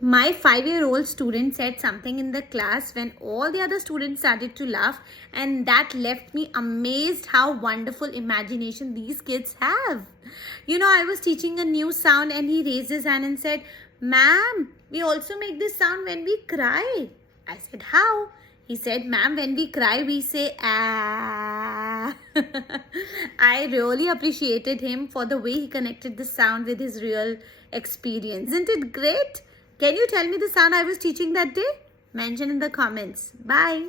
My 5-year-old student said something in the class when all the other students started to laugh, and that left me amazed how wonderful imagination these kids have. I was teaching a new sound and he raised his hand and said, "Ma'am, we also make this sound when we cry." I said, "How?" He said, "Ma'am, when we cry, we say ah." I really appreciated him for the way he connected the sound with his real experience. Isn't it great? Can you tell me the sound I was teaching that day? Mention in the comments. Bye.